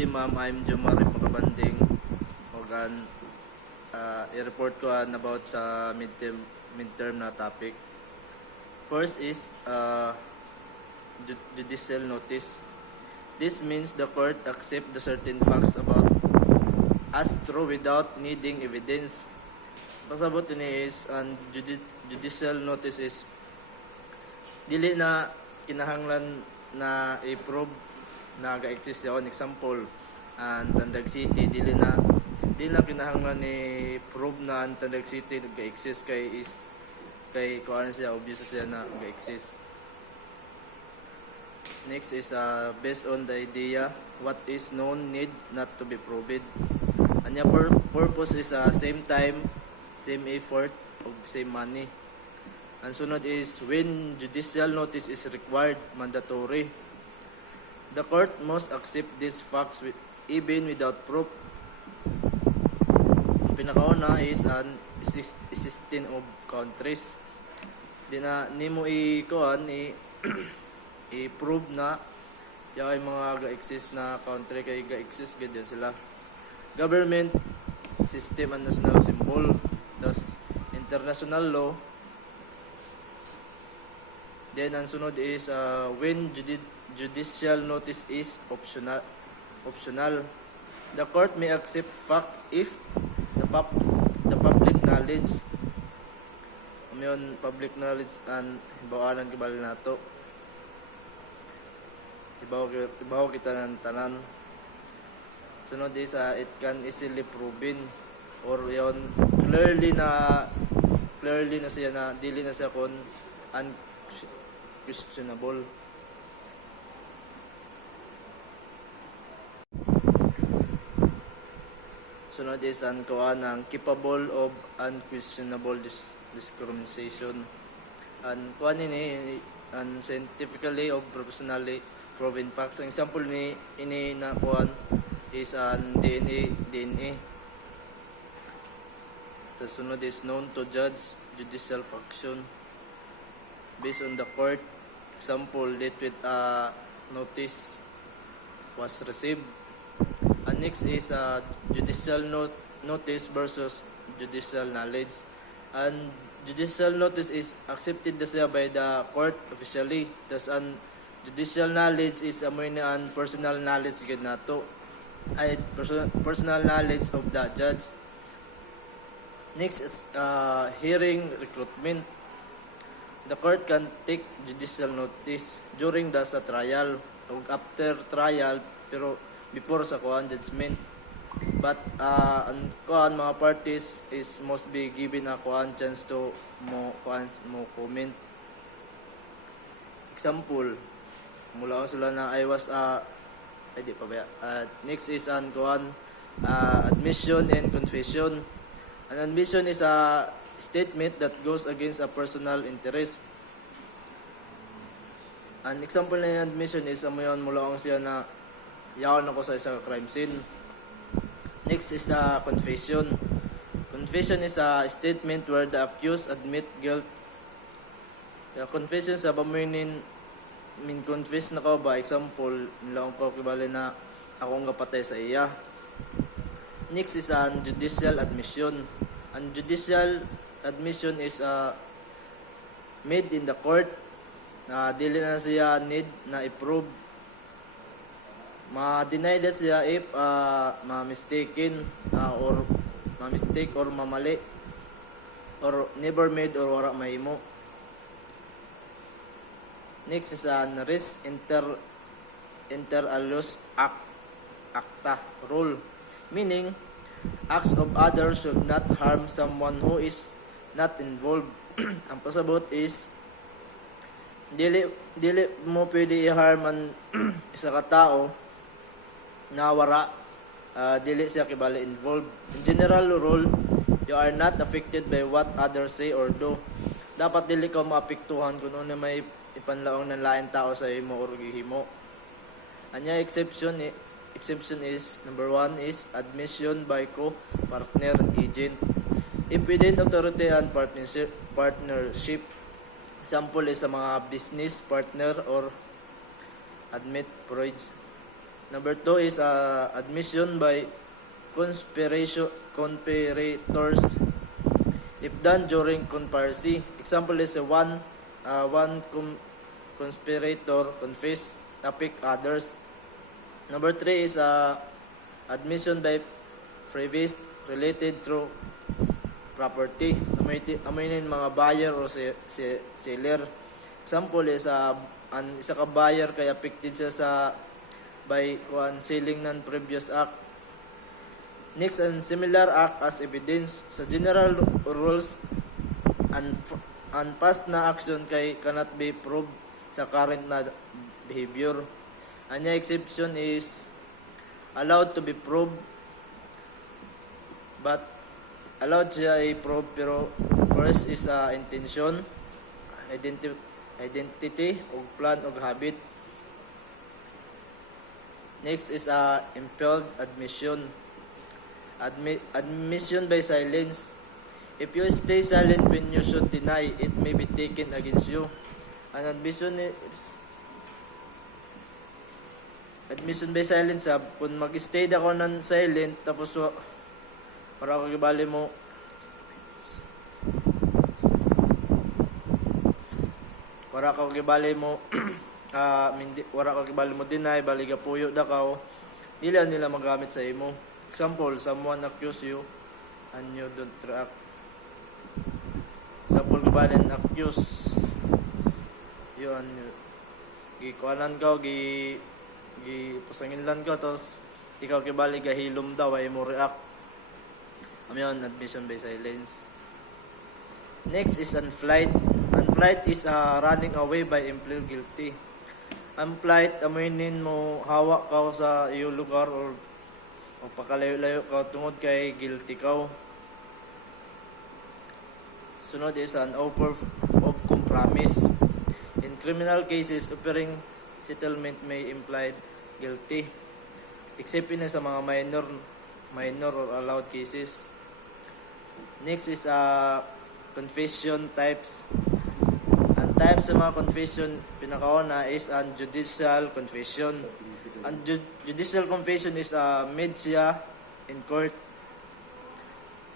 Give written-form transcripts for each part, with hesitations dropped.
day ma'am, I'm Jomari Makabanding. Ogan, i-report ko about sa midterm na topic. First is judicial notice. This means the court accept the certain facts about as true without needing evidence. Pasabot ini is judicial notice is dili na kinahanglan na i-prove na ga-exist yon. Example, ang Tandag City dili na kinahanglan ni prove na ang Tandag City ga-exist kay kuan siya obvious siya na ga-exist. Next is based on the idea what is known need not to be proved. Anya purpose is same time, same effort, ug same money. Ang sunod is when judicial notice is required, mandatory. The court must accept these facts even without proof. Ang pinakauna is an existing of countries. Di na nimo i-prove na yung mga ga-exist na country kay ga-exist ganyan sila. Government system and national symbol. Thus, international law. Then, ang sunod is when judicial notice is optional. The court may accept fact if the public knowledge public knowledge and hibawanan kibali nato. Ibaw kita ng tanan. Sunod is it can easily proven or yon clearly na siya na dili na siya kon unquestionable. Sunod is ang capable of unquestionable discrimination. And kuan ini scientifically or professionally proven facts. Ang example ni ini na kuan is an DNA. The sunod is known to judge judicial function based on the court. Example, date with notice was received. And next is judicial notice versus judicial knowledge. And judicial notice is accepted by the court officially. Thus, an judicial knowledge is an personal knowledge nato ay personal knowledge of the judge. Next is hearing recruitment. The court can take judicial notice during sa trial o after trial pero before sa judgment. But mga parties is must be given a chance to mo comment. Example, mula sila na I was next is admission and confession. An admission is a statement that goes against a personal interest. An example na admission is mula siya na yaon ako sa isang crime scene. Next is confession. Confession is a statement where the accused admit guilt. Confession sa confess na ko ba, example nilang ko kibali na akong kapatay sa iya. Next is an judicial admission. An judicial admission is made in the court na dili na siya need na i-prove. Ma-deny na siya if ma-mistaken or ma-mistake or mamali or never made or wala mahimo. Next is an res inter alios acta rule, meaning acts of others should not harm someone who is not involved. Ang pasabot is dili mo pwede i-harm ang isa ka tao na wara dili siya kibali involved. In general rule, you are not affected by what others say or do. Dapat dili ka maapektuhan kung ano may ipanlaong ng lain tao sa imo or gihimo. Anya exception is number 1 is admission by co-partner agent. If within authority and partnership, example is sa mga business partner or admit privilege. Number 2 is admission by conspirators if done during conspiracy. Example is one conspirator confess topic others. Number 3 is admission by previous related through property. Aminin mga buyer o seller. Example is isa ka buyer kaya affected siya sa by selling ng previous act. Next, and similar act as evidence. Sa general rules, and past na action kay cannot be proved sa current na behavior. Anya exception is allowed to be proved, but allowed siya i-prove pero first is intention, identity o plan o habit. Next is impelled admission. Admission by silence. If you stay silent when you should deny, it may be taken against you. An admission by silence kung mag-stay ako ng silent tapos para kagibali mo wara ka kibali mo deny bali ka puyo dakaw dili nila magamit sa imo. Example, someone accuse you and you don't react. Example, kabalan accuse you and gikuanan ka gipusanginlan ka tapos ikaw kibali gahilom daw ay mo react. Amyon admission by silence. Next is unflight. Unflight is running away by implying guilty. Unflight, aminin mo hawak ka sa iyong lugar o pakalayo-layo ka tungod kay guilty ka. Sunod is an offer of compromise. In criminal cases, offering settlement may imply guilty, except sa mga minor or allowed cases. Next is confession types. Ang types sa mga confession pinakauna is an judicial confession. Ang judicial confession is made siya in court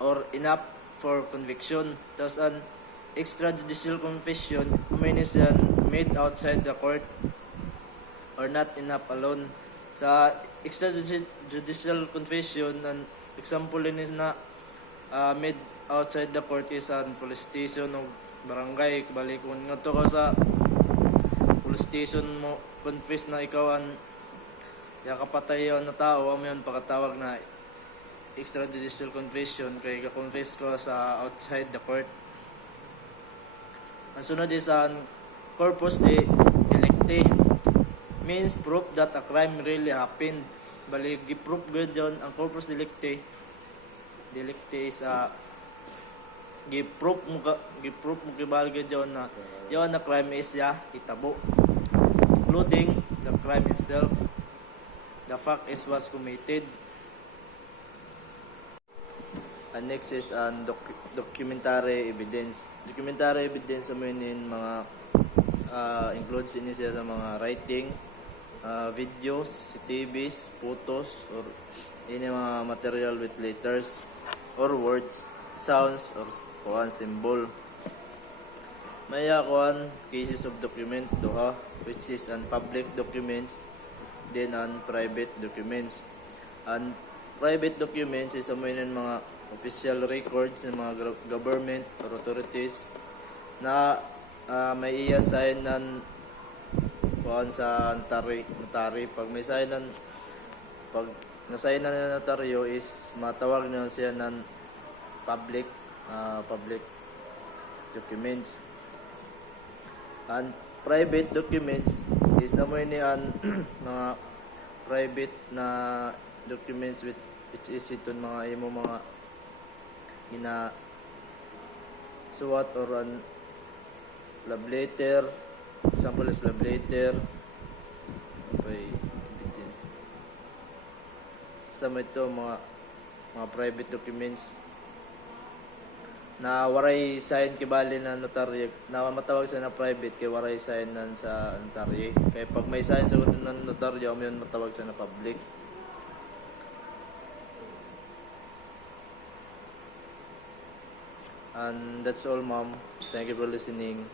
or enough for conviction. Tapos an extrajudicial confession means yan made outside the court or not enough alone. Sa extrajudicial confession, an example is na made outside the court is an police station o barangay. Balik kung nga to ka sa police station mo confess na ikaw ang kapatay na tao, amoy pakatawag na extrajudicial confession kay ka-confess ko sa outside the court. Ang sunod is an corpus delicti, means proof that a crime really happened. Bali gi-proof gud yon ang corpus delicti. Delicti is gi-proof mo kibali gud yon na yon na crime is hitabo, including the crime itself. The fact is was committed. And next is documentary evidence. Documentary evidence aminin mga includes ini siya sa mga writing, videos, CCTVs, photos, or ini mga material with letters or words, sounds, or symbol. May cases of document which is public documents, then private documents. And private documents is mga official records ng mga government or authorities na may i-assign ng sa notary. Pag may pag na-sign na ng notaryo is matawag na siya ng public documents. And private documents is ni mga private na documents which is ito mga imo mga suwat or love letter. Example is love letter. Okay, sama ito mga private documents. na waray sign kibali na notaryo na matawag sa na private kay waray sign nan sa notaryo. Kay pag may sign sa kuno ng notaryo amin matawag sa na public. And that's all, ma'am. Thank you for listening.